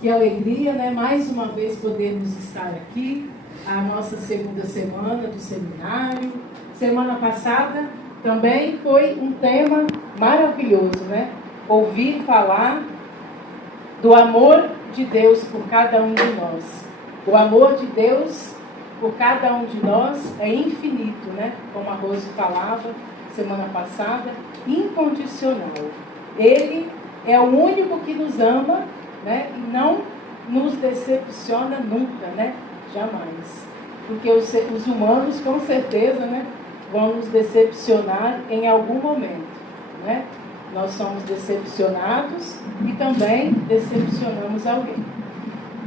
Que alegria, né? Mais uma vez podermos estar aqui, a nossa segunda semana do seminário. Semana passada também foi um tema maravilhoso, né? Ouvir falar do amor de Deus por cada um de nós. O amor de Deus por cada um de nós é infinito, né? Como a Rose falava semana passada, incondicional. Ele é o único que nos ama, né? E não nos decepciona nunca, né? Jamais. Porque os humanos, com certeza, né? Vão nos decepcionar em algum momento, né? Nós somos decepcionados e também decepcionamos alguém.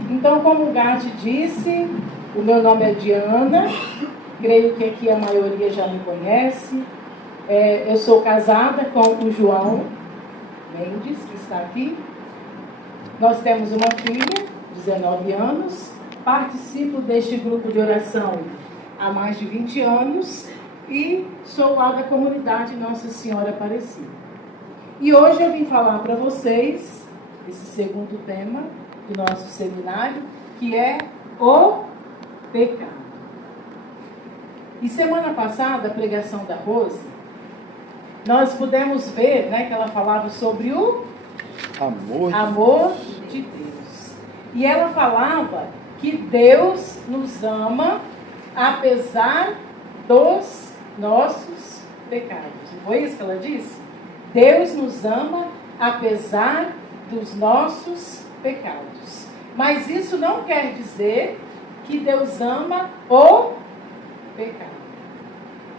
Então, como o Gade disse, o meu nome é Diana, creio que aqui a maioria já me conhece. Eu sou casada com o João Mendes, que está aqui. Nós temos uma filha, 19 anos, participo deste grupo de oração há mais de 20 anos e sou lá da comunidade Nossa Senhora Aparecida. E hoje eu vim falar para vocês esse segundo tema do nosso seminário, que é o pecado. E semana passada, a pregação da Rose, nós pudemos ver, né, que ela falava sobre o amor de Deus. E ela falava que Deus nos ama apesar dos nossos pecados. Não foi isso que ela disse? Deus nos ama apesar dos nossos pecados. Mas isso não quer dizer que Deus ama o pecado.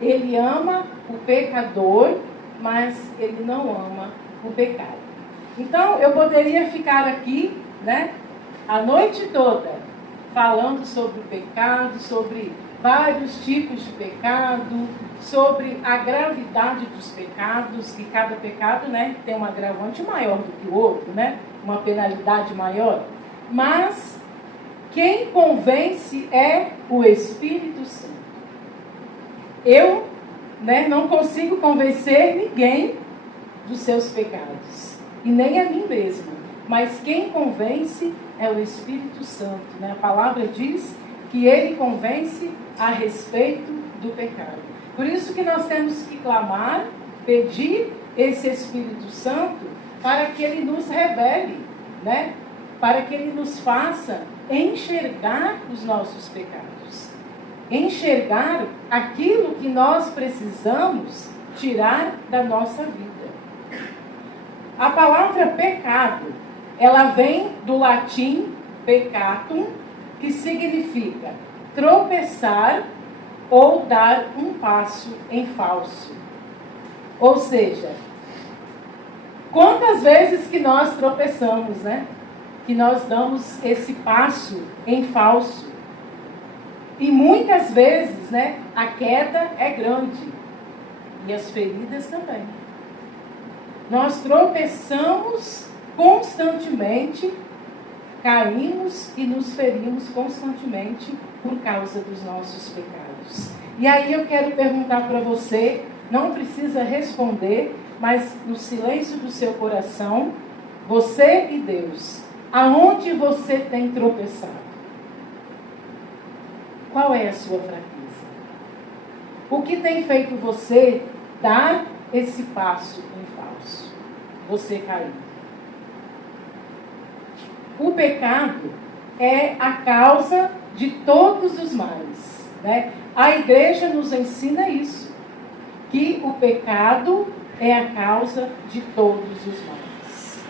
Ele ama o pecador, mas ele não ama o pecado. Então, eu poderia ficar aqui, né, a noite toda, falando sobre o pecado, sobre vários tipos de pecado, sobre a gravidade dos pecados, que cada pecado, né, tem um agravante maior do que o outro, né, uma penalidade maior. Mas quem convence é o Espírito Santo. Eu, né, não consigo convencer ninguém dos seus pecados, e nem a mim mesma. Mas quem convence é o Espírito Santo, né? A palavra diz que ele convence a respeito do pecado. Por isso que nós temos que clamar, pedir esse Espírito Santo para que ele nos revele, né? Para que ele nos faça enxergar os nossos pecados. Enxergar aquilo que nós precisamos tirar da nossa vida. A palavra pecado, ela vem do latim peccatum, que significa tropeçar ou dar um passo em falso. Ou seja, quantas vezes que nós tropeçamos, né? Que nós damos esse passo em falso. E muitas vezes, né, a queda é grande. E as feridas também. Nós tropeçamos constantemente, caímos e nos ferimos constantemente por causa dos nossos pecados. E aí eu quero perguntar para você, não precisa responder, mas no silêncio do seu coração, você e Deus, aonde você tem tropeçado? Qual é a sua fraqueza? O que tem feito você dar esse passo em falso? Você caiu. O pecado é a causa de todos os males, né? A igreja nos ensina isso, que o pecado é a causa de todos os males.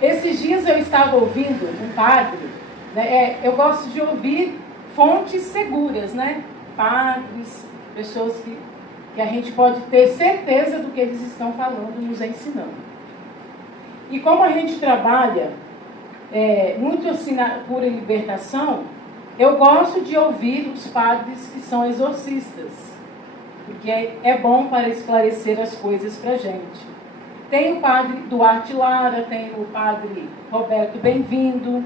Esses dias eu estava ouvindo um padre, né? Eu gosto de ouvir fontes seguras, né? Padres, pessoas que a gente pode ter certeza do que eles estão falando, nos ensinando. E como a gente trabalha muito assim na pura libertação, eu gosto de ouvir os padres que são exorcistas, porque é bom para esclarecer as coisas para a gente. Tem o padre Duarte Lara, tem o padre Roberto Bem-vindo,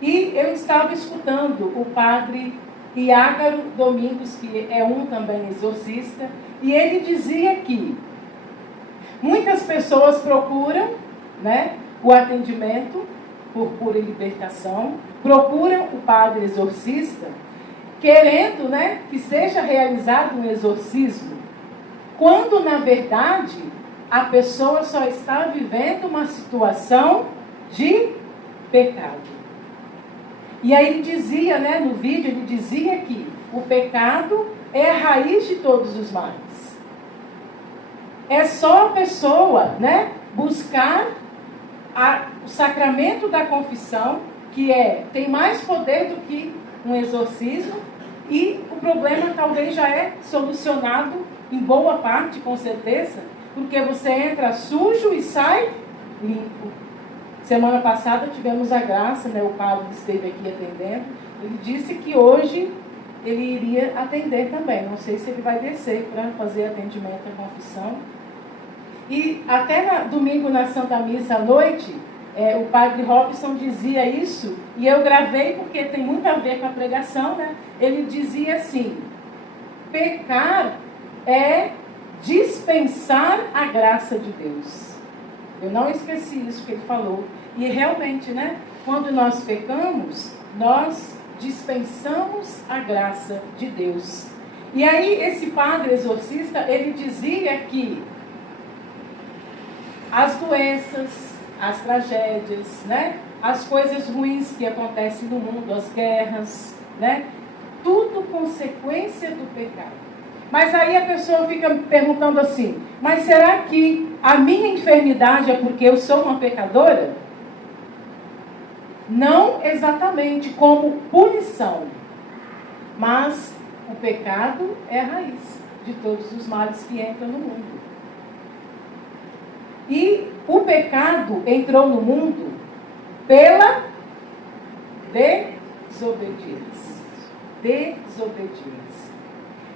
e eu estava escutando o padre Iágaro Domingos, que é um também exorcista, e ele dizia que muitas pessoas procuram, né, o atendimento por pura libertação, procuram o padre exorcista, querendo, né, que seja realizado um exorcismo, quando na verdade a pessoa só está vivendo uma situação de pecado. E aí ele dizia, né, no vídeo, ele dizia que o pecado é a raiz de todos os males. É só a pessoa, né, buscar o sacramento da confissão, que tem mais poder do que um exorcismo, e o problema talvez já é solucionado em boa parte, com certeza, porque você entra sujo e sai limpo. Semana passada tivemos a graça, né, o padre esteve aqui atendendo, ele disse que hoje ele iria atender também, não sei se ele vai descer para fazer atendimento à confissão. E até domingo na Santa Missa à noite, o padre Robson dizia isso, e eu gravei porque tem muito a ver com a pregação, né? Ele dizia assim: pecar é dispensar a graça de Deus. Eu não esqueci isso que ele falou. E realmente, né? Quando nós pecamos, nós dispensamos a graça de Deus. E aí esse padre exorcista, ele dizia que as doenças, as tragédias, né? As coisas ruins que acontecem no mundo, as guerras, né? Tudo consequência do pecado. Mas aí a pessoa fica perguntando assim: mas será que a minha enfermidade é porque eu sou uma pecadora? Não exatamente como punição, mas o pecado é a raiz de todos os males que entram no mundo. E o pecado entrou no mundo pela desobediência. Desobediência.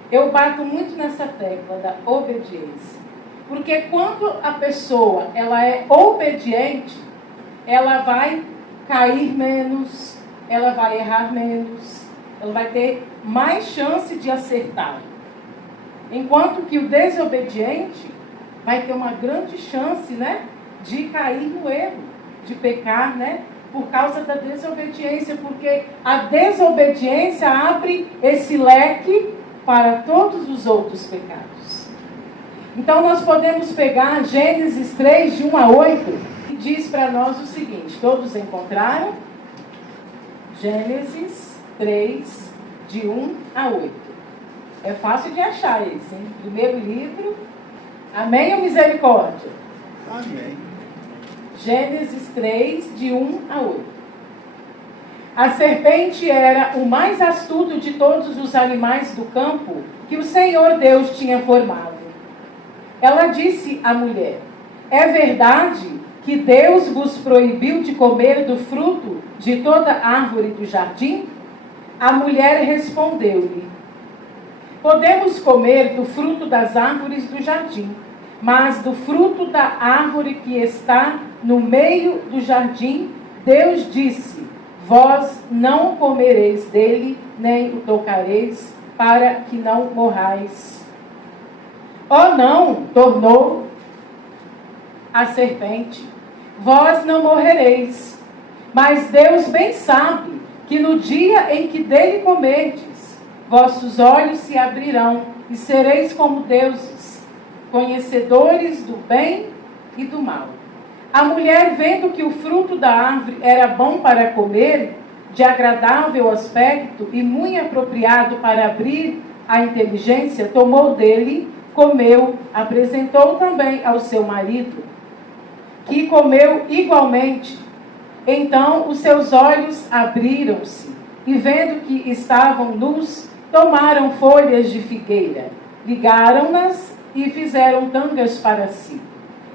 Eu bato muito nessa tecla da obediência. Porque quando a pessoa ela é obediente, ela vai cair menos, ela vai errar menos, ela vai ter mais chance de acertar. Enquanto que o desobediente vai ter uma grande chance, né, de cair no erro, de pecar, né, por causa da desobediência, porque a desobediência abre esse leque para todos os outros pecados. Então nós podemos pegar Gênesis 3, de 1 a 8, que diz para nós o seguinte: todos encontraram? Gênesis 3, de 1 a 8. É fácil de achar esse, hein? Primeiro livro. Amém ou misericórdia? Amém. Gênesis 3, de 1 a 8. A serpente era o mais astuto de todos os animais do campo que o Senhor Deus tinha formado. Ela disse à mulher: é verdade que Deus vos proibiu de comer do fruto de toda árvore do jardim? A mulher respondeu-lhe: podemos comer do fruto das árvores do jardim, mas do fruto da árvore que está no meio do jardim, Deus disse: vós não comereis dele, nem o tocareis, para que não morrais. Oh não, tornou a serpente, vós não morrereis, mas Deus bem sabe que no dia em que dele comerdes, vossos olhos se abrirão e sereis como deuses, conhecedores do bem e do mal. A mulher, vendo que o fruto da árvore era bom para comer, de agradável aspecto e muito apropriado para abrir a inteligência, tomou dele, comeu, apresentou também ao seu marido, que comeu igualmente. Então os seus olhos abriram-se, e vendo que estavam nus, tomaram folhas de figueira, ligaram-nas e fizeram tangas para si.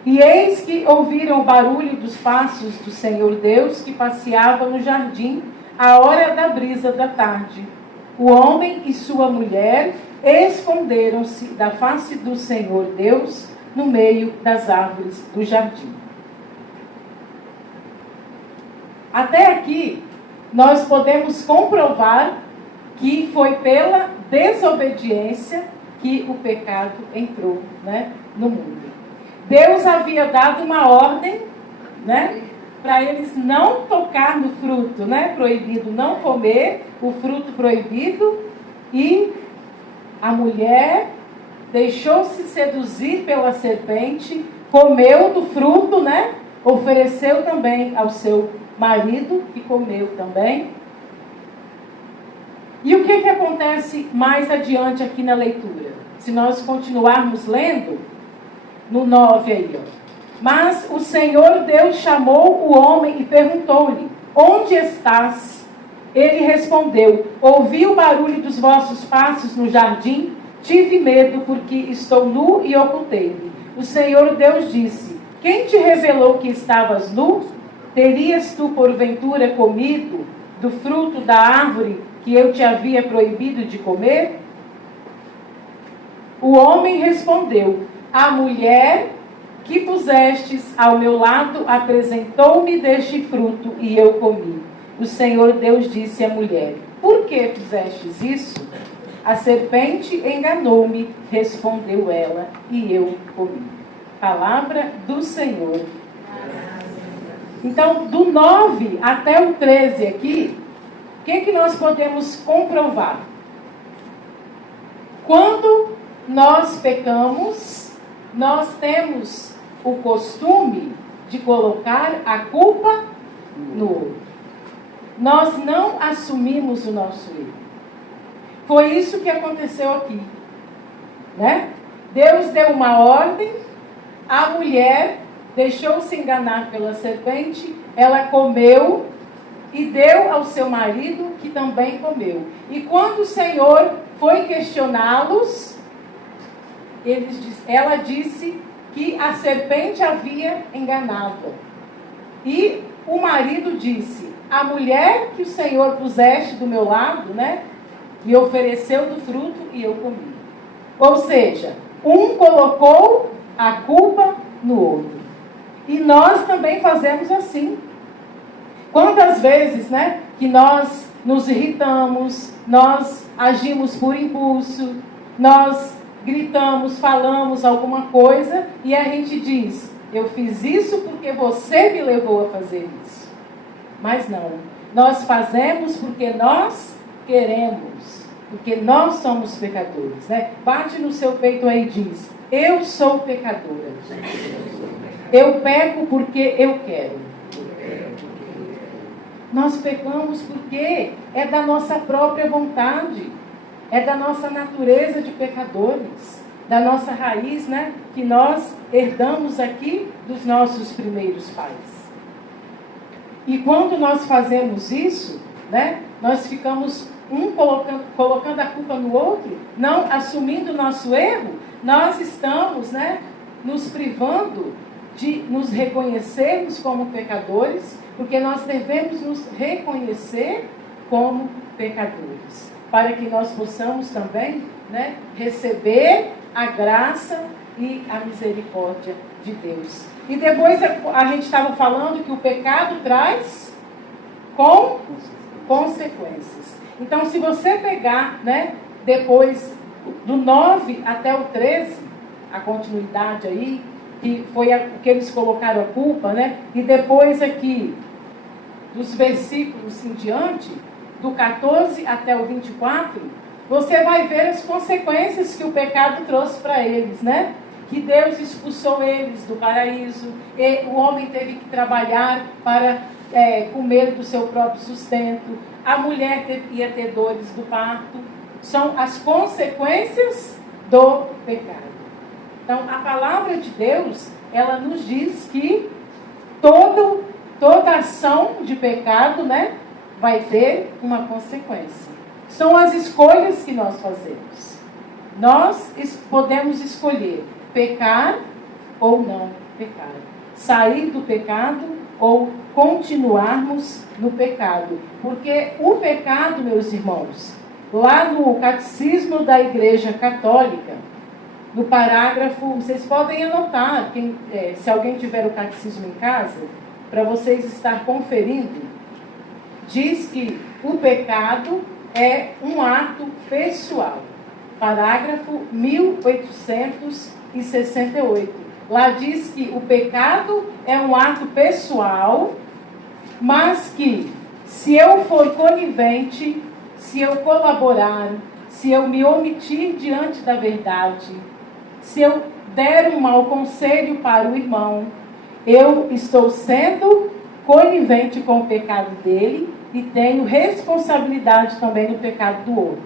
E eis que ouviram o barulho dos passos do Senhor Deus, que passeava no jardim, à hora da brisa da tarde. O homem e sua mulher esconderam-se da face do Senhor Deus no meio das árvores do jardim. Até aqui, nós podemos comprovar que foi pela desobediência que o pecado entrou, né, no mundo. Deus havia dado uma ordem, né, para eles não tocar no fruto, né? Proibido, não comer o fruto proibido. E a mulher deixou-se seduzir pela serpente, comeu do fruto, né? Ofereceu também ao seu marido, que comeu também. E o que acontece mais adiante aqui na leitura? Se nós continuarmos lendo, no 9 aí, ó. Mas o Senhor Deus chamou o homem e perguntou-lhe: onde estás? Ele respondeu: ouvi o barulho dos vossos passos no jardim, tive medo porque estou nu e ocultei-me. O Senhor Deus disse: quem te revelou que estavas nu? Terias tu porventura comido do fruto da árvore que eu te havia proibido de comer? O homem respondeu: a mulher que pusestes ao meu lado apresentou-me deste fruto e eu comi. O Senhor Deus disse à mulher: por que fizestes isso? A serpente enganou-me, respondeu ela, e eu comi. Palavra do Senhor. Então, do 9 até o 13 aqui, o que nós podemos comprovar? Quando nós pecamos, nós temos o costume de colocar a culpa no outro. Nós não assumimos o nosso erro. Foi isso que aconteceu aqui, né? Deus deu uma ordem, a mulher deixou-se enganar pela serpente, ela comeu e deu ao seu marido, que também comeu. E quando o Senhor foi questioná-los, ela disse que a serpente havia enganado. E o marido disse: a mulher que o Senhor puseste do meu lado, né, me ofereceu do fruto e eu comi. Ou seja, um colocou a culpa no outro. E nós também fazemos assim. Quantas vezes, né, que nós nos irritamos, nós agimos por impulso, nós gritamos, falamos alguma coisa e a gente diz: eu fiz isso porque você me levou a fazer isso. Mas não, nós fazemos porque nós queremos, porque nós somos pecadores, né? Bate no seu peito aí e diz: eu sou pecadora. Eu peco porque eu quero. Nós pecamos porque é da nossa própria vontade, é da nossa natureza de pecadores, da nossa raiz, né, que nós herdamos aqui dos nossos primeiros pais. E quando nós fazemos isso, né, nós ficamos colocando a culpa no outro, não assumindo o nosso erro, nós estamos, né, nos privando de nos reconhecermos como pecadores, porque nós devemos nos reconhecer como pecadores, para que nós possamos também, né, receber a graça e a misericórdia de Deus. E depois a gente estava falando que o pecado traz consequências. Então, se você pegar, né, depois do 9 até o 13, a continuidade aí, que foi que eles colocaram a culpa, né? E depois aqui, dos versículos em diante, do 14 até o 24, você vai ver as consequências que o pecado trouxe para eles, né? Que Deus expulsou eles do paraíso, e o homem teve que trabalhar para comer do seu próprio sustento, a mulher ia ter dores do parto. São as consequências do pecado. Então, a palavra de Deus, ela nos diz que toda ação de pecado, né, vai ter uma consequência. São as escolhas que nós fazemos. Nós podemos escolher pecar ou não pecar. Sair do pecado ou continuarmos no pecado. Porque o pecado, meus irmãos, lá no Catecismo da Igreja Católica, no parágrafo, vocês podem anotar, se alguém tiver o catecismo em casa, para vocês estar conferindo, diz que o pecado é um ato pessoal. Parágrafo 1868. Lá diz que o pecado é um ato pessoal mas que, se eu for conivente, se eu colaborar, se eu me omitir diante da verdade, se eu der um mau conselho para o irmão, eu estou sendo conivente com o pecado dele e tenho responsabilidade também no pecado do outro.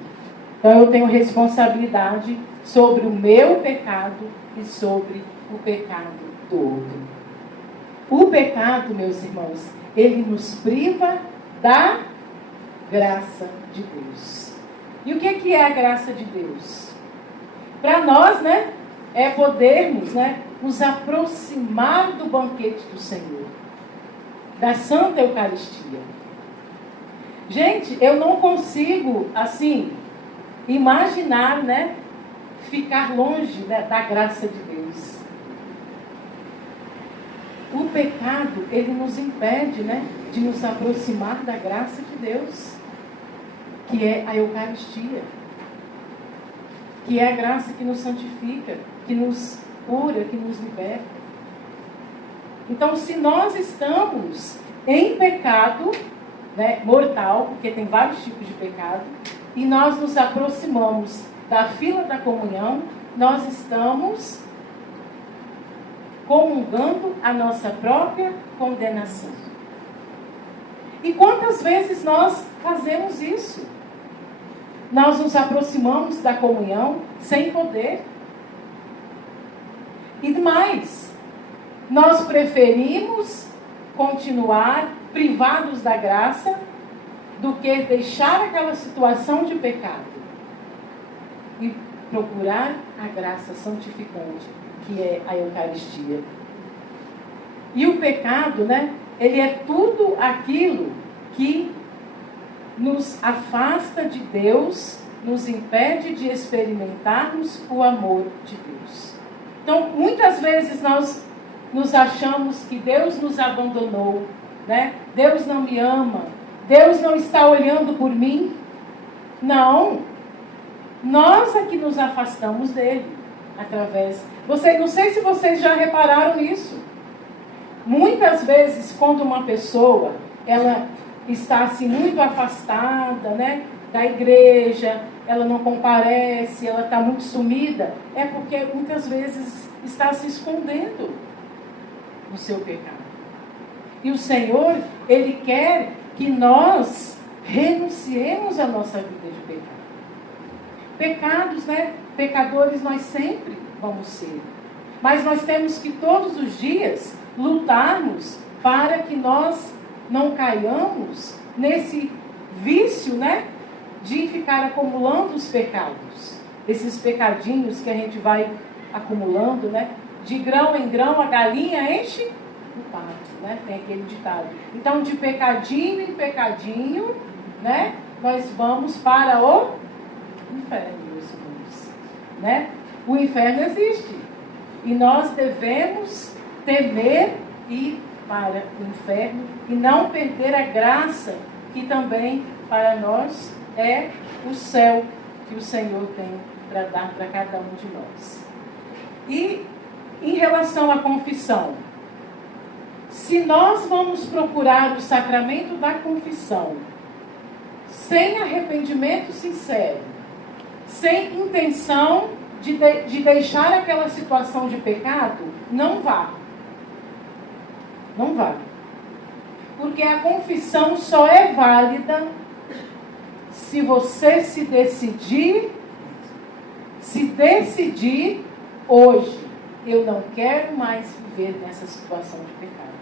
Então eu tenho responsabilidade sobre o meu pecado e sobre o pecado do outro. O pecado, meus irmãos, ele nos priva da graça de Deus. E o que é a graça de Deus? Para nós, é podermos, nos aproximar do banquete do Senhor, da Santa Eucaristia. Gente, eu não consigo, assim, imaginar, ficar longe, da graça de Deus. O pecado, ele nos impede, de nos aproximar da graça de Deus, que é a Eucaristia, que é a graça que nos santifica, que nos cura, que nos liberta. Então, se nós estamos em pecado, mortal, porque tem vários tipos de pecado, e nós nos aproximamos da fila da comunhão, nós estamos comungando a nossa própria condenação. E quantas vezes nós fazemos isso? Nós nos aproximamos da comunhão sem poder. E mais, nós preferimos continuar privados da graça do que deixar aquela situação de pecado e procurar a graça santificante, que é a Eucaristia. E o pecado, ele é tudo aquilo que nos afasta de Deus, nos impede de experimentarmos o amor de Deus. Então, muitas vezes nós nos achamos que Deus nos abandonou, Deus não me ama, Deus não está olhando por mim. Não, nós é que nos afastamos dele através. Não sei se vocês já repararam nisso. Muitas vezes, quando uma pessoa ela está assim muito afastada, da igreja, ela não comparece, ela está muito sumida, é porque muitas vezes está se escondendo do seu pecado. E o Senhor, ele quer que nós renunciemos à nossa vida de pecado. Pecados, pecadores nós sempre vamos ser. Mas nós temos que todos os dias lutarmos para que nós não caiamos nesse vício, de ficar acumulando os pecados. Esses pecadinhos que a gente vai acumulando, de grão em grão a galinha enche o pato, tem aquele ditado. Então, de pecadinho em pecadinho, nós vamos para o inferno, meus irmãos, O inferno existe. E nós devemos temer ir para o inferno e não perder a graça que também para nós é o céu que o Senhor tem para dar para cada um de nós. E em relação à confissão, se nós vamos procurar o sacramento da confissão sem arrependimento sincero, sem intenção de deixar aquela situação de pecado, não vá. Não vá. Porque a confissão só é válida se você se decidir hoje, eu não quero mais viver nessa situação de pecado.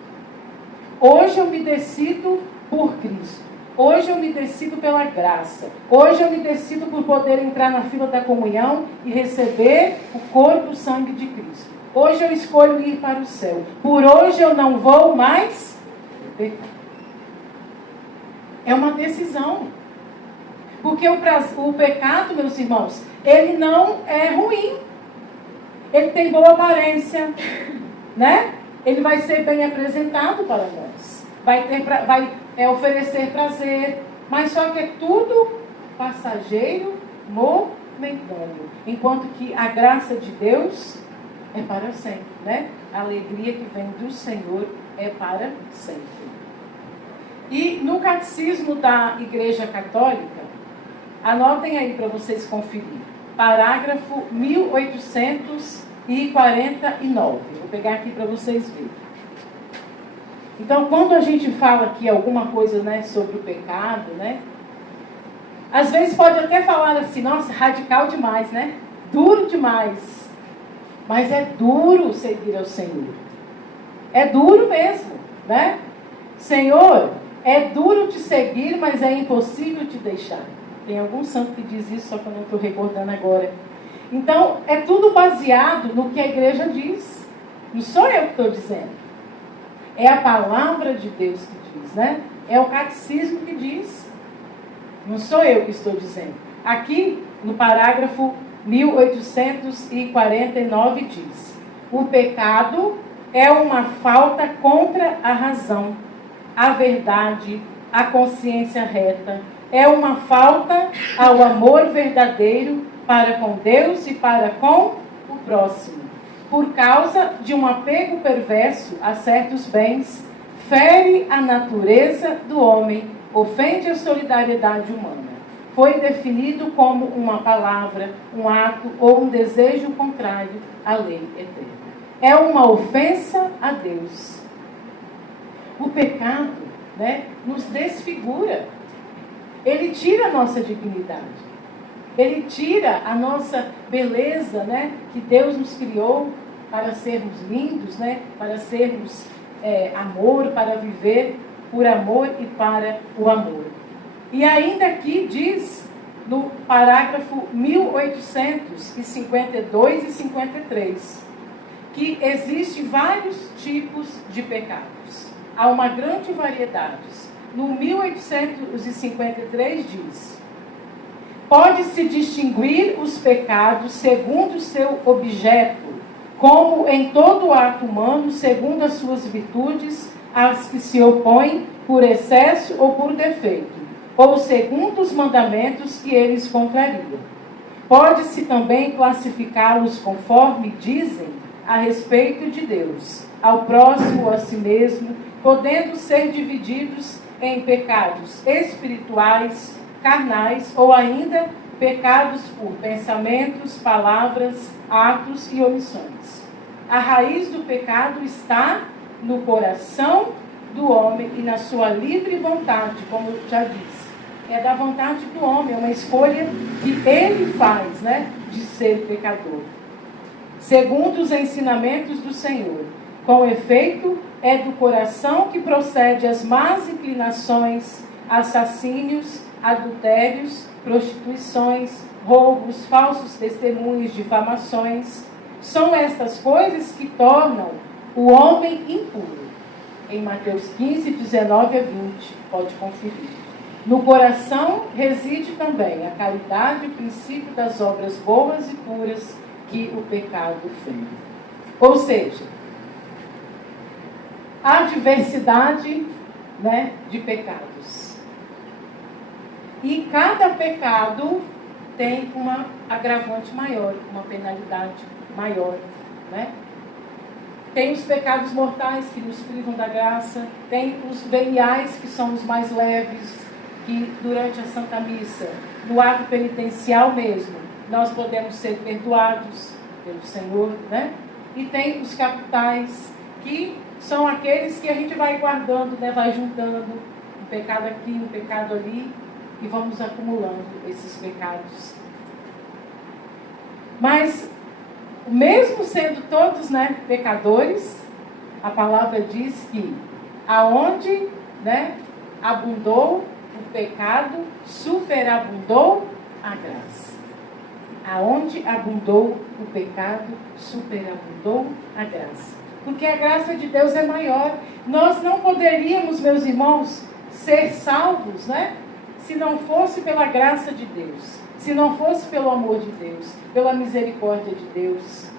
Hoje eu me decido por Cristo. Hoje eu me decido pela graça. Hoje eu me decido por poder entrar na fila da comunhão e receber o corpo e o sangue de Cristo. Hoje eu escolho ir para o céu. Por hoje eu não vou mais pecar. É uma decisão. Porque o pecado, meus irmãos, ele não é ruim. Ele tem boa aparência, Ele vai ser bem apresentado para nós. Vai oferecer prazer. Mas só que é tudo passageiro, momentâneo. Enquanto que a graça de Deus é para sempre, A alegria que vem do Senhor é para sempre. E no Catecismo da Igreja Católica, anotem aí para vocês conferir, parágrafo 1849. Vou pegar aqui para vocês verem. Então, quando a gente fala aqui alguma coisa, né, sobre o pecado, né, às vezes pode até falar assim, nossa, radical demais, né? Duro demais. Mas é duro seguir ao Senhor. É duro mesmo, né? Senhor, é duro te seguir, mas é impossível te deixar. Tem algum santo que diz isso, só que eu não estou recordando agora. Então, é tudo baseado no que a igreja diz. Não sou eu que estou dizendo. É a palavra de Deus que diz, né? É o catecismo que diz. Não sou eu que estou dizendo. Aqui, no parágrafo 1849 diz: o pecado é uma falta contra a razão, a verdade, a consciência reta. É uma falta ao amor verdadeiro para com Deus e para com o próximo. Por causa de um apego perverso a certos bens, fere a natureza do homem, ofende a solidariedade humana. Foi definido como uma palavra, um ato ou um desejo contrário à lei eterna. É uma ofensa a Deus. O pecado, né, nos desfigura. Ele tira a nossa dignidade. Ele tira a nossa beleza, né, que Deus nos criou para sermos lindos, né, para sermos amor, para viver por amor e para o amor. E ainda aqui diz, no parágrafo 1852 e 53, que existem vários tipos de pecados. Há uma grande variedade. No 1853 diz: pode-se distinguir os pecados segundo seu objeto, como em todo ato humano, segundo as suas virtudes, às que se opõem por excesso ou por defeito, ou segundo os mandamentos que eles contrariam. Pode-se também classificá-los conforme dizem a respeito de Deus, ao próximo, a si mesmo, podendo ser divididos em pecados espirituais, carnais ou ainda pecados por pensamentos, palavras, atos e omissões. A raiz do pecado está no coração do homem e na sua livre vontade, como eu já disse. É da vontade do homem, é uma escolha que ele faz, né, de ser pecador. Segundo os ensinamentos do Senhor, com efeito, é do coração que procede as más inclinações, assassínios, adultérios, prostituições, roubos, falsos testemunhos, difamações. São estas coisas que tornam o homem impuro. Em Mateus 15, 19 a 20, pode conferir. No coração reside também a caridade, o princípio das obras boas e puras que o pecado fere. Ou seja, há diversidade, né, de pecados. E cada pecado tem uma agravante maior, uma penalidade maior, né? Tem os pecados mortais que nos privam da graça, tem os veniais que são os mais leves, que durante a Santa Missa, no ato penitencial mesmo, nós podemos ser perdoados pelo Senhor, né? E tem os capitais, que são aqueles que a gente vai guardando, né? Vai juntando um pecado aqui, um pecado ali, e vamos acumulando esses pecados. Mas, mesmo sendo todos, né, pecadores, a palavra diz que aonde, né, abundou o pecado, superabundou a graça. Aonde abundou o pecado, superabundou a graça. Porque a graça de Deus é maior. Nós não poderíamos, meus irmãos, ser salvos, né, se não fosse pela graça de Deus, se não fosse pelo amor de Deus, pela misericórdia de Deus.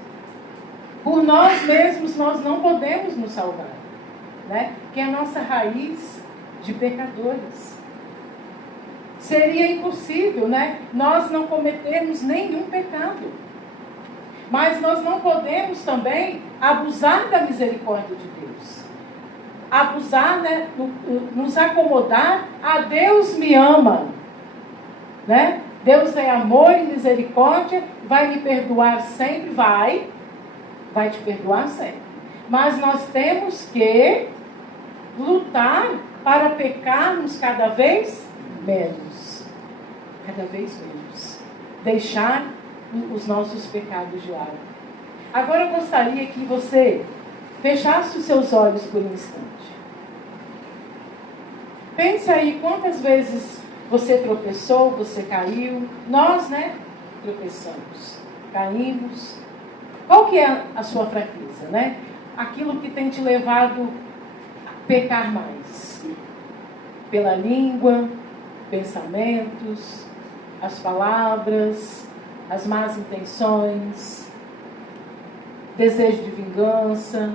Por nós mesmos, nós não podemos nos salvar, né? Que é a nossa raiz de pecadores. Seria impossível, né, nós não cometermos nenhum pecado. Mas nós não podemos também abusar da misericórdia de Deus. abusar, né? Nos acomodar a Deus me ama, né? Deus é amor e misericórdia, vai me perdoar sempre, vai te perdoar sempre. Mas nós temos que lutar para pecarmos cada vez menos. Cada vez menos. Deixar os nossos pecados de lado. Agora eu gostaria que você fechasse os seus olhos por um instante. Pense aí quantas vezes você tropeçou, você caiu. Nós, né, tropeçamos, caímos. Qual que é a sua fraqueza, né? Aquilo que tem te levado a pecar mais. Pela língua, pensamentos, as palavras, as más intenções, desejo de vingança,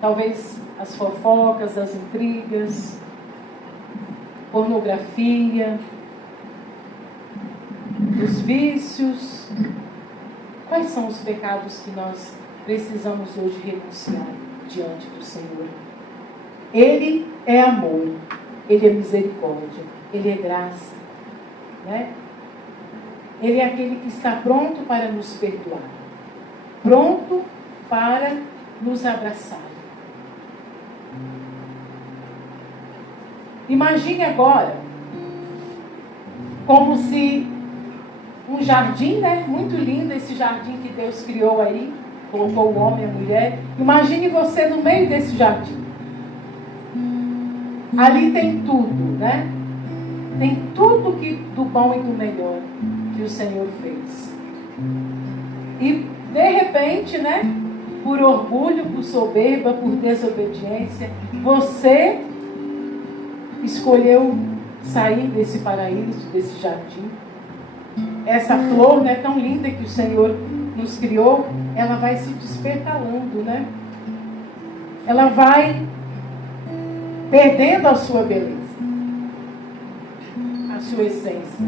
talvez as fofocas, as intrigas, pornografia, os vícios. Quais são os pecados que nós precisamos hoje renunciar diante do Senhor? Ele é amor, Ele é misericórdia, Ele é graça, né? Ele é aquele que está pronto para nos perdoar, pronto para nos abraçar. Imagine agora como se um jardim, né? Muito lindo esse jardim que Deus criou aí, colocou o homem e a mulher. Imagine você no meio desse jardim. Ali tem tudo, né? Tem tudo do bom e do melhor que o Senhor fez. E de repente, né? Por orgulho, por soberba, por desobediência, você escolheu sair desse paraíso, desse jardim. Essa flor, né, tão linda que o Senhor nos criou, ela vai se despetalando, né? Ela vai perdendo a sua beleza, a sua essência.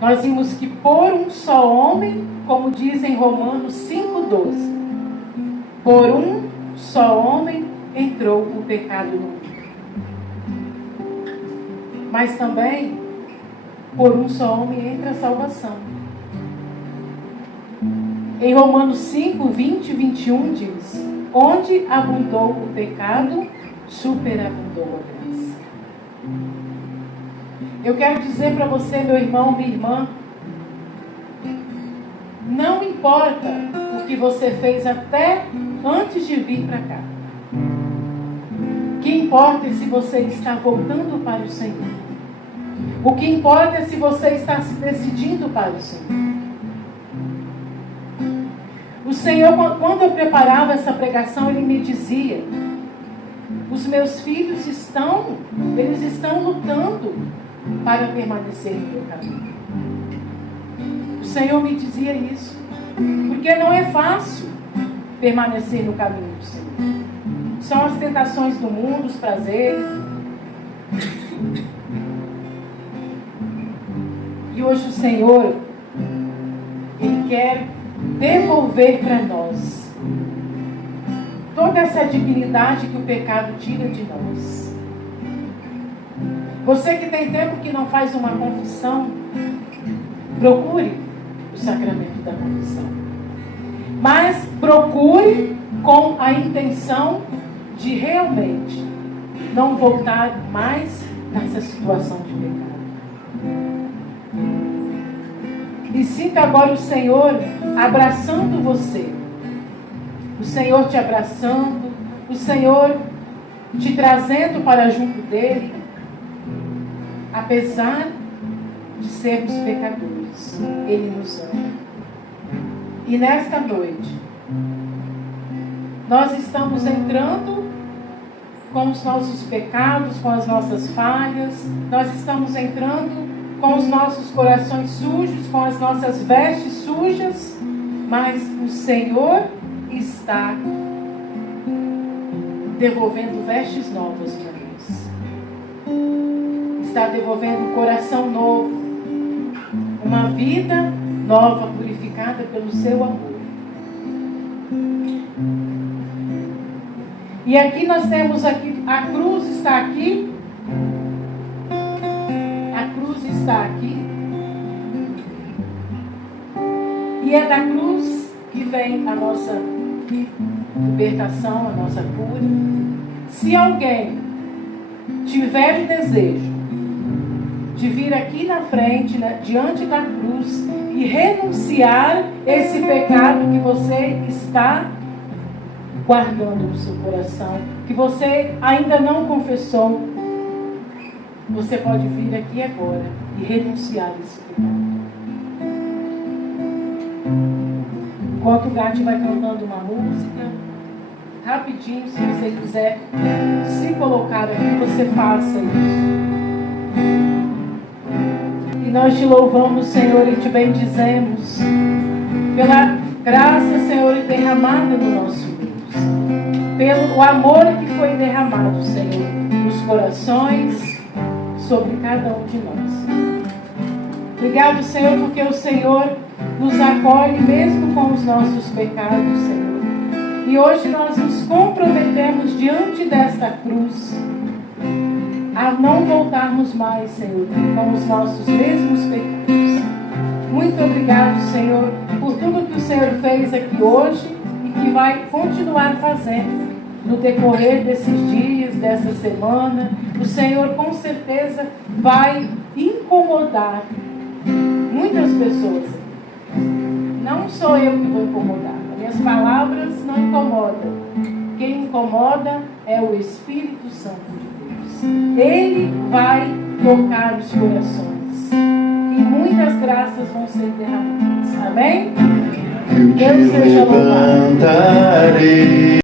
Nós vimos que por um só homem, como diz em Romanos 5,12, por um só homem entrou o pecado no mundo. Mas também, por um só homem entra a salvação. Em Romanos 5, 20 e 21 diz: onde abundou o pecado, superabundou a graça. Eu quero dizer para você, meu irmão, minha irmã, não importa o que você fez até antes de vir para cá. O que importa é se você está voltando para o Senhor. O que importa é se você está se decidindo para o Senhor. O Senhor, quando eu preparava essa pregação, Ele me dizia: os meus filhos estão lutando para permanecer no meu caminho. O Senhor me dizia isso, porque não é fácil permanecer no caminho do Senhor. São as tentações do mundo, os prazeres. E hoje o Senhor, Ele quer devolver para nós toda essa dignidade que o pecado tira de nós. Você que tem tempo que não faz uma confissão, procure o sacramento da confissão. Mas procure com a intenção de realmente não voltar mais nessa situação de pecado. E sinta agora o Senhor abraçando você. O Senhor te abraçando, o Senhor te trazendo para junto dele, apesar de sermos pecadores. Ele nos ama. E nesta noite, nós estamos entrando com os nossos pecados, com as nossas falhas, nós estamos entrando com os nossos corações sujos, com as nossas vestes sujas, mas o Senhor está devolvendo vestes novas para nós. Está devolvendo um coração novo, uma vida nova, purificada pelo seu amor. E aqui nós temos aqui, a cruz está aqui. A cruz está aqui. E é da cruz que vem a nossa libertação, a nossa cura. Se alguém tiver o desejo de vir aqui na frente, né, diante da cruz, e renunciar esse pecado que você está guardando no seu coração, que você ainda não confessou, você pode vir aqui agora e renunciar esse pecado. Enquanto o Gatti vai cantando uma música, rapidinho, se você quiser se colocar aqui, você faça isso. E nós te louvamos, Senhor, e te bendizemos pela graça, Senhor, derramada no nosso Deus, pelo amor que foi derramado, Senhor, nos corações, sobre cada um de nós. Obrigado, Senhor, porque o Senhor nos acolhe mesmo com os nossos pecados, Senhor. E hoje nós nos comprometemos diante desta cruz a não voltarmos mais, Senhor, com os nossos mesmos pecados. Muito obrigado, Senhor, por tudo que o Senhor fez aqui hoje e que vai continuar fazendo no decorrer desses dias, dessa semana. O Senhor com certeza vai incomodar muitas pessoas. Não sou eu que vou incomodar. As minhas palavras não incomodam. Quem incomoda é o Espírito Santo de Deus. Ele vai tocar os corações. E muitas graças vão ser derramadas. Amém? Deus seja louvado.